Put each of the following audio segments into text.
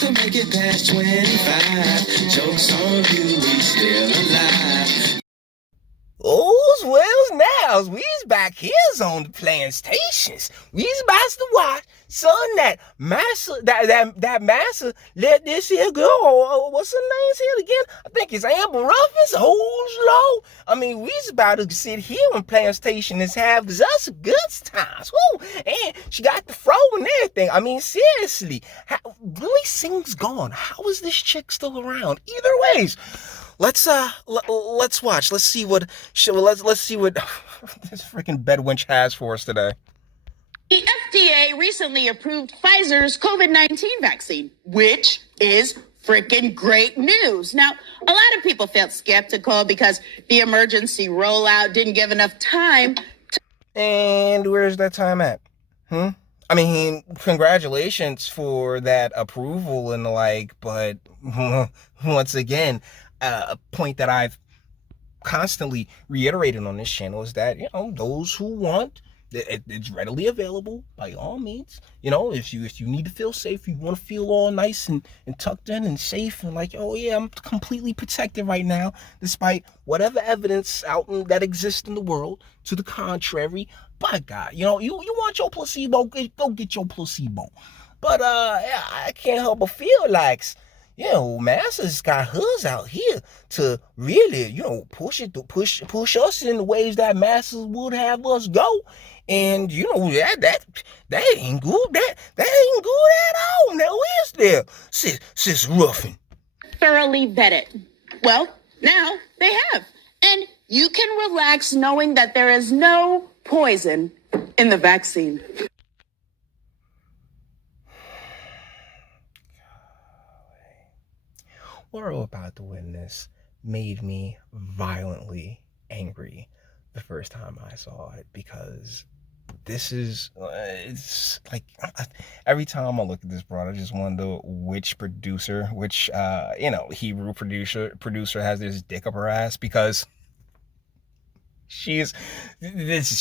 to make it past 25. Jokes on you, we still alive. All's well now. We's back here on the plantations. We's about to watch, son, that massa let this here go. What's her name's here again? I think it's Amber Ruffin's low. I mean, we's about to sit here on plantation and have us good times. Woo! And she got the fro and everything. I mean, seriously, really things gone. How is this chick still around? Either ways. Let's watch. Let's see what this freaking bedwench has for us today. The FDA recently approved Pfizer's COVID-19 vaccine, which is freaking great news. Now, a lot of people felt skeptical because the emergency rollout didn't give enough time. And where's that time at? I mean, congratulations for that approval and the like, but once again, a point that I've constantly reiterated on this channel is that, those who want, it's readily available by all means. If you need to feel safe, you want to feel all nice and tucked in and safe and like, oh yeah, I'm completely protected right now, despite whatever evidence that exists in the world to the contrary. By God, you want your placebo, go get your placebo. But I can't help but feel like, Massa's got hers out here to really, push us in the ways that Massa would have us go. And, that ain't good. That ain't good at all. Now, is there, sis Ruffin? Thoroughly vetted. Well, now they have. And you can relax knowing that there is no poison in the vaccine. What we're about to witness made me violently angry the first time I saw it, because this is, it's like, every time I look at this broad, I just wonder which Hebrew producer has this dick up her ass, because she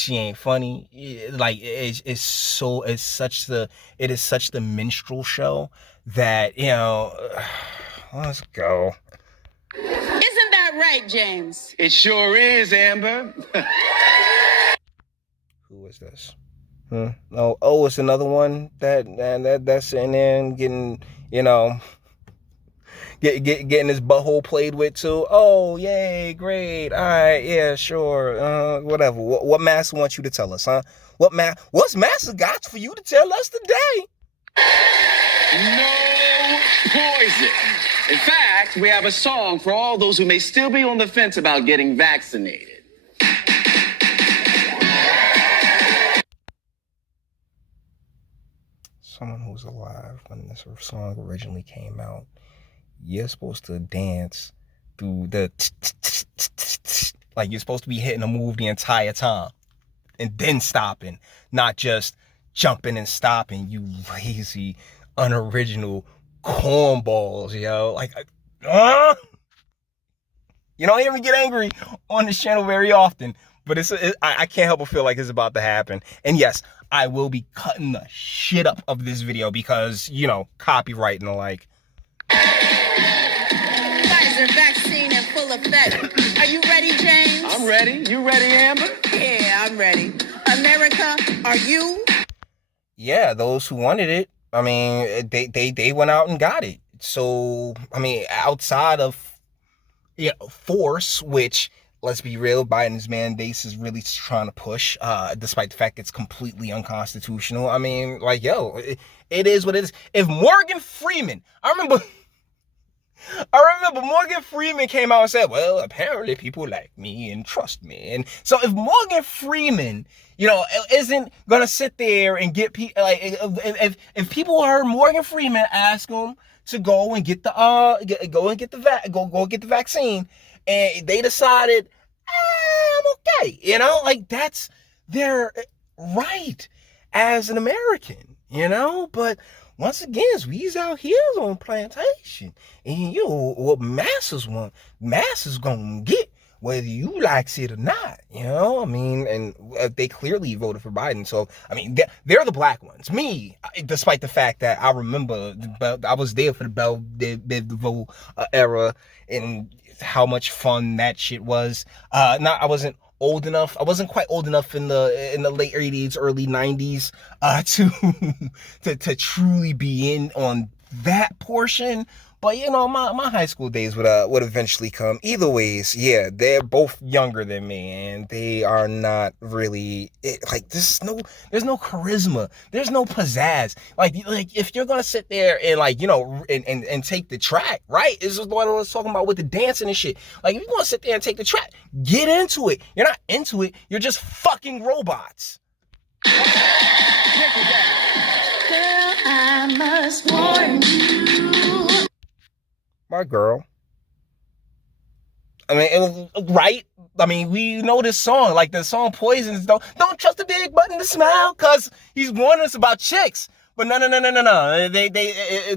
ain't funny. Like, it is such the minstrel show that, let's go. Isn't that right, James? It sure is, Amber. Who is this? Oh, it's another one that's sitting there and getting, getting his butthole played with too. Oh, yay, great. All right, yeah, sure. Whatever. What Massa wants you to tell us, huh? What's Massa got for you to tell us today? No poison. In fact, we have a song for all those who may still be on the fence about getting vaccinated. Someone who's alive when this song originally came out, you're supposed to dance through the like you're supposed to be hitting a move the entire time and then stopping, not just jumping and stopping, you lazy, unoriginal cornballs, yo. Like, you don't hear me get angry on this channel very often, but I can't help but feel like it's about to happen. And yes, I will be cutting the shit up of this video because, copyright and the like. Pfizer vaccine in full effect. Are you ready, James? I'm ready. You ready, Amber? Yeah, I'm ready. America, are you? Yeah, those who wanted it, I mean, they went out and got it. So, I mean, outside of force, which, let's be real, Biden's mandates is really trying to push, despite the fact it's completely unconstitutional. I mean, like, it is what it is. If Morgan Freeman, I remember Morgan Freeman came out and said, well, apparently people like me and trust me. And so if Morgan Freeman, isn't going to sit there and get people, like, if people heard Morgan Freeman ask him to go and get the vaccine, and they decided, I'm okay, like, that's their right as an American, but once again, we's out here on plantation, and what Massa's want, Massa's gonna get whether you likes it or not, you know? I mean, and they clearly voted for Biden. So, I mean, they're the black ones. Me, despite the fact that I remember, I was there for the vote era and how much fun that shit was. I wasn't old enough. I wasn't quite old enough in the late 80s, early 90s, to truly be in on that portion. But you know, my high school days would eventually come. Either ways, yeah, they're both younger than me, and they are not really like there's no charisma, there's no pizzazz. Like if you're gonna sit there and like, you know, and take the track, right? This is what I was talking about with the dancing and shit. Like if you're gonna sit there and take the track, get into it. You're not into it. You're just fucking robots. Girl, I must warn you. My girl. I mean, right? I mean, we know this song. Like the song Poisons. Don't trust the big button to smile, cause he's warning us about chicks. But no.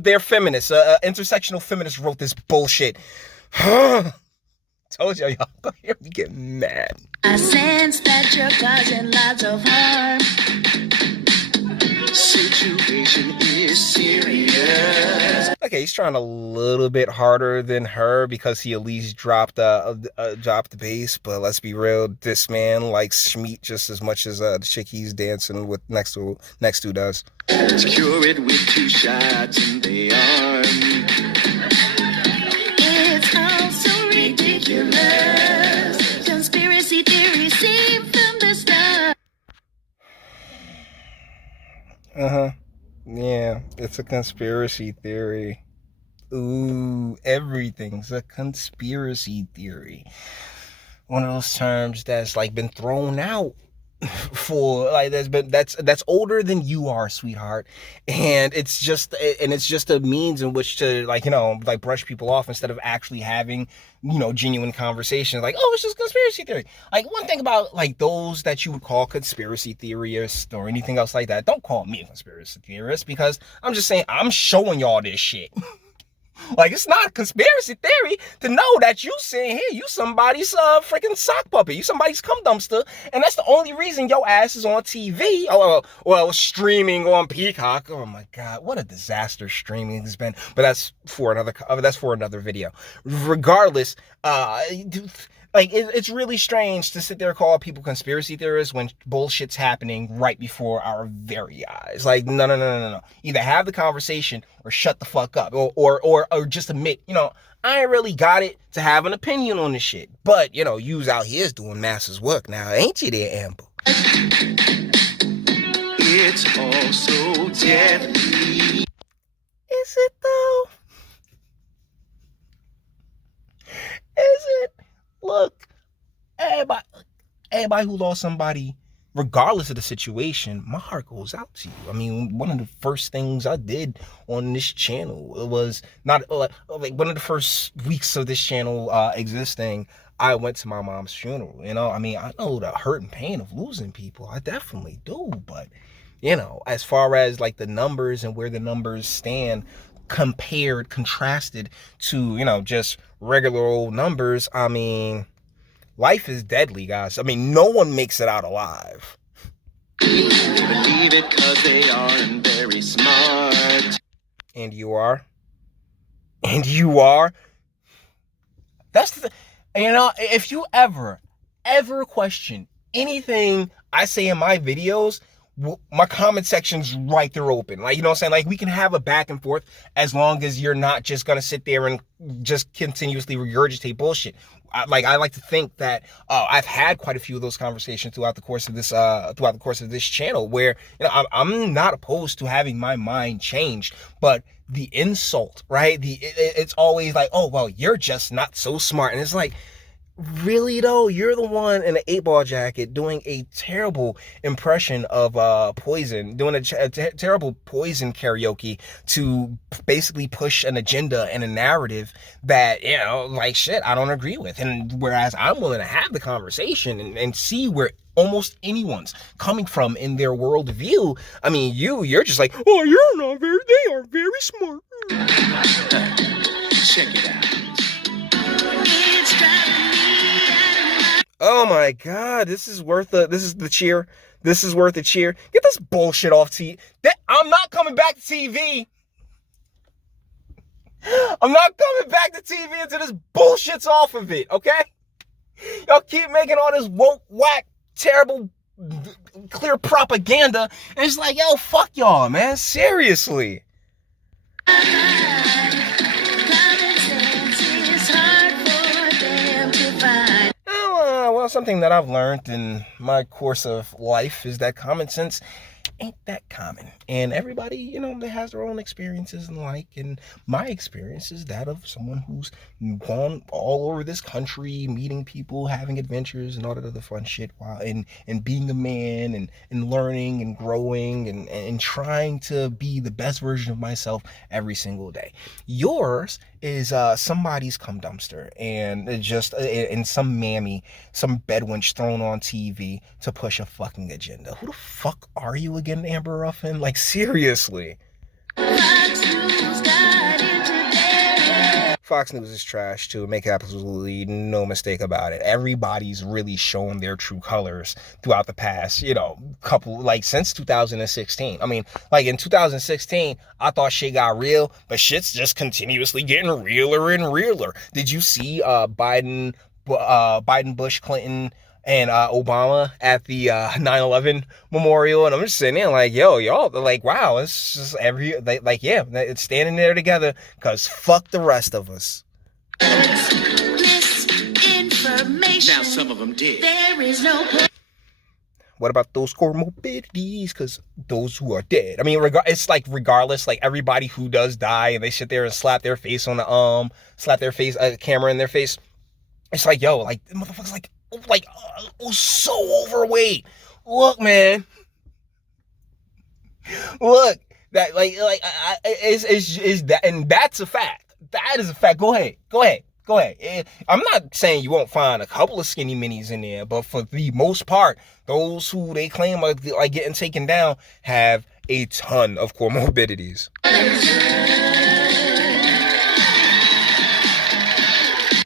They're feminists. Intersectional feminists wrote this bullshit. Told y'all gonna hear me get mad. I sense that you're causing lots of harm. Situation is serious. Okay, he's trying a little bit harder than her because he at least dropped the bass. But let's be real, this man likes Schmeat just as much as the chick he's dancing with next to does. Cure it with 2 shots in the arm. It's all so ridiculous. Conspiracy theories seem from the start. Yeah, it's a conspiracy theory. Ooh, everything's a conspiracy theory. One of those terms that's like been thrown out for like that's older than you are, sweetheart, and it's just a means in which to, like, you know, like brush people off instead of actually having, you know, genuine conversations. Like, oh, it's just conspiracy theory. Like, one thing about like those that you would call conspiracy theorists or anything else like that, don't call me a conspiracy theorist, because I'm just saying I'm showing y'all this shit. Like, it's not a conspiracy theory to know that you sitting here, you somebody's freaking sock puppet, you somebody's cum dumpster, and that's the only reason your ass is on TV, well, streaming on Peacock. Oh my God, what a disaster streaming has been. But that's for another video. Regardless, like, it's really strange to sit there and call people conspiracy theorists when bullshit's happening right before our very eyes. Like, no. Either have the conversation or shut the fuck up, or just admit, you know, I ain't really got it to have an opinion on this shit. But, you know, you's out here doing master's work now, ain't you there, Amber? It's all so deadly. Is it though? Is it? Look, everybody who lost somebody, regardless of the situation, my heart goes out to you. I mean, one of the first things I did on this channel was not like one of the first weeks of this channel existing, I went to my mom's funeral. You know, I mean, I know the hurt and pain of losing people. I definitely do. But, you know, as far as like the numbers and where the numbers stand contrasted to, you know, just regular old numbers, I mean, life is deadly, guys. I mean, no one makes it out alive. Believe it, cause they aren't very smart. And you are? And you are? That's the, you know, if you ever question anything I say in my videos, my comment section's right there open. Like, you know what I'm saying? Like, we can have a back and forth as long as you're not just gonna sit there and just continuously regurgitate bullshit. I like to think that I've had quite a few of those conversations throughout the course of this channel, where, you know, I'm not opposed to having my mind changed, but the insult, right? It's always like, oh well, you're just not so smart, and it's like, really though? You're the one in an 8-ball jacket doing a terrible impression of Poison, doing a terrible Poison karaoke to basically push an agenda and a narrative that, you know, like, shit, I don't agree with. And whereas I'm willing to have the conversation and see where almost anyone's coming from in their worldview, I mean, you're just like, oh, they are very smart. Check it out. It's driving me out Oh my God, this is the cheer. This is worth a cheer. Get this bullshit off TV. I'm not coming back to TV. I'm not coming back to TV until this bullshit's off of it, okay? Y'all keep making all this woke, whack, terrible, clear propaganda. And it's like, yo, fuck y'all, man. Seriously. Well, something that I've learned in my course of life is that common sense ain't that common. And everybody, you know, they has their own experiences and like, and my experience is that of someone who's gone all over this country, meeting people, having adventures and all that other fun shit while and being a man and learning and growing and trying to be the best version of myself every single day. Yours is somebody's cum dumpster and just and some mammy, some bedwench thrown on TV to push a fucking agenda. Who the fuck are you again, Amber Ruffin? Like, seriously. Fox News is trash too. Make absolutely no mistake about it. Everybody's really shown their true colors throughout the past, you know, since 2016. I mean, like in 2016, I thought shit got real, but shit's just continuously getting realer and realer. Did you see Biden, Bush, Clinton, and Obama at the 9/11 memorial? And I'm just sitting there like, yo, y'all, like, wow, it's just it's standing there together, because fuck the rest of us. Misinformation. Now some of them did. There is no... What about those comorbidities? Because those who are dead. I mean, it's like regardless, like everybody who does die and they sit there and slap their face on the slap their face, camera in their face. It's like, yo, like, the motherfuckers so overweight. Look, man. Look, that is that, and that's a fact. That is a fact. Go ahead. I'm not saying you won't find a couple of skinny minis in there, but for the most part, those who they claim are like getting taken down have a ton of comorbidities.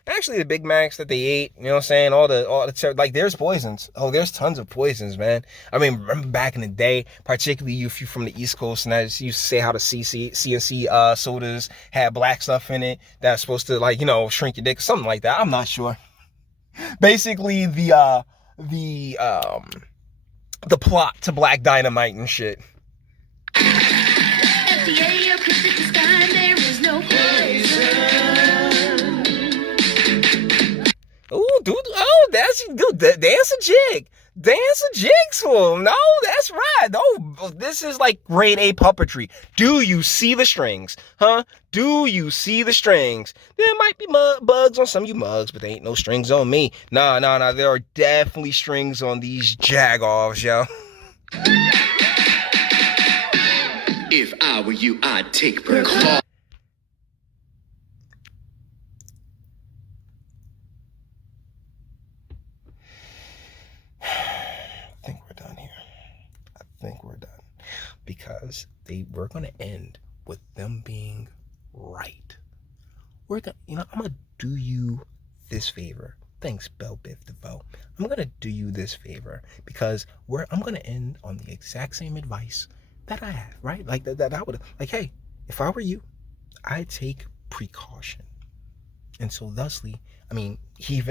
Actually, the Big Macs that they ate, you know what I'm saying? All the like, there's poisons. Oh, there's tons of poisons, man. I mean, remember back in the day, particularly if you're from the East Coast, and I just used to say how the CNC sodas had black stuff in it that's supposed to, like, you know, shrink your dick, something like that. I'm not sure. Basically, the plot to Black Dynamite and shit. FDA approved at this time, there is no poison. Oh, dude, that's good. Dance a jig. Dance a jigsaw. No, that's right. No, this is like grade A puppetry. Do you see the strings? Huh? Do you see the strings? There might be bugs on some of you mugs, but there ain't no strings on me. Nah. There are definitely strings on these jagoffs, yo. If I were you, I'd take precaution. Because we're going to end with them being right. I'm going to do you this favor. Thanks, Belle Biv DeVoe. I'm going to do you this favor because I'm going to end on the exact same advice that I have, right? Like that I would, like, hey, if I were you, I'd take precaution. And so thusly, I mean,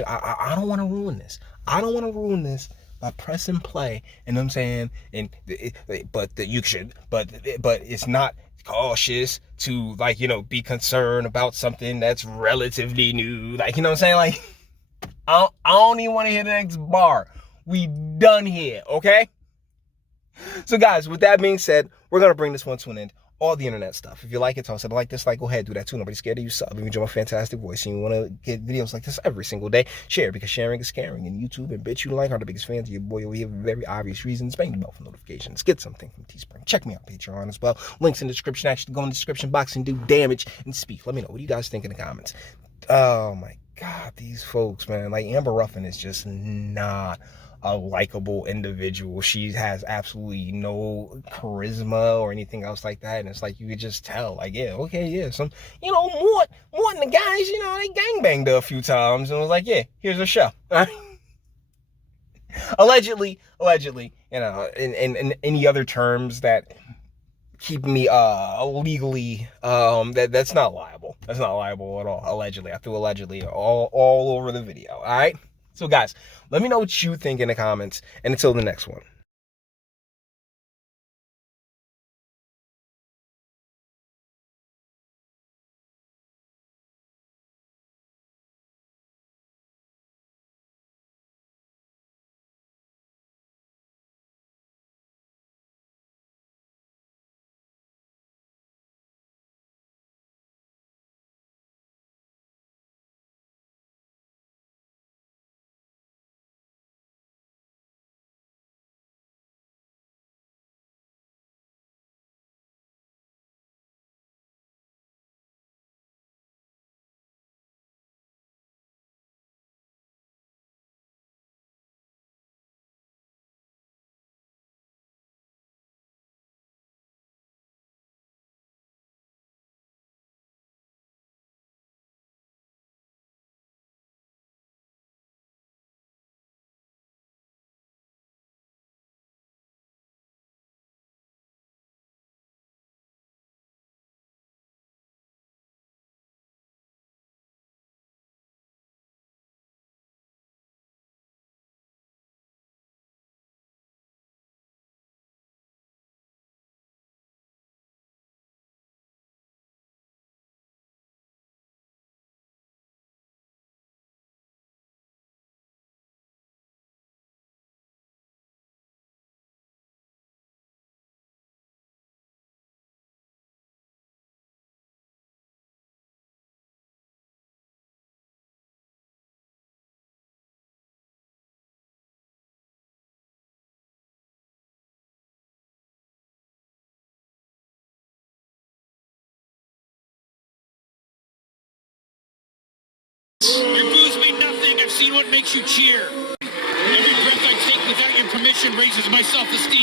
I don't want to ruin this. I don't want to ruin this by pressing play, and I'm saying, but it's not cautious to, like, you know, be concerned about something that's relatively new, like, you know what I'm saying? Like, I don't even want to hear the next bar. We done here, okay? So guys, with that being said, we're gonna bring this one to an end. All the internet stuff. If you like it, toss it. Like this, go ahead, do that too. Nobody's scared of you. Sub. If you enjoy my fantastic voice and you want to get videos like this every single day, share, because sharing is caring. And YouTube and Bitchute are the biggest fans of your boy. We have very obvious reasons. Bang the bell for notifications. Get something from Teespring. Check me out Patreon as well. Links in the description. Actually, go in the description box and do damage and speak. Let me know. What do you guys think in the comments? Oh my God, these folks, man. Like, Amber Ruffin is just not a likable individual. She has absolutely no charisma or anything else like that, and it's like you could just tell, like, yeah, okay, yeah, some, you know, Mort and the guys, you know, they gangbanged her a few times, and it was like, yeah, here's a show. allegedly, you know, in any other terms that keep me legally that's not liable. That's not liable at all. Allegedly. I threw allegedly all over the video. All right? So guys, let me know what you think in the comments, and until the next one. Your booze mean nothing. I've seen what makes you cheer. Every breath I take without your permission raises my self-esteem.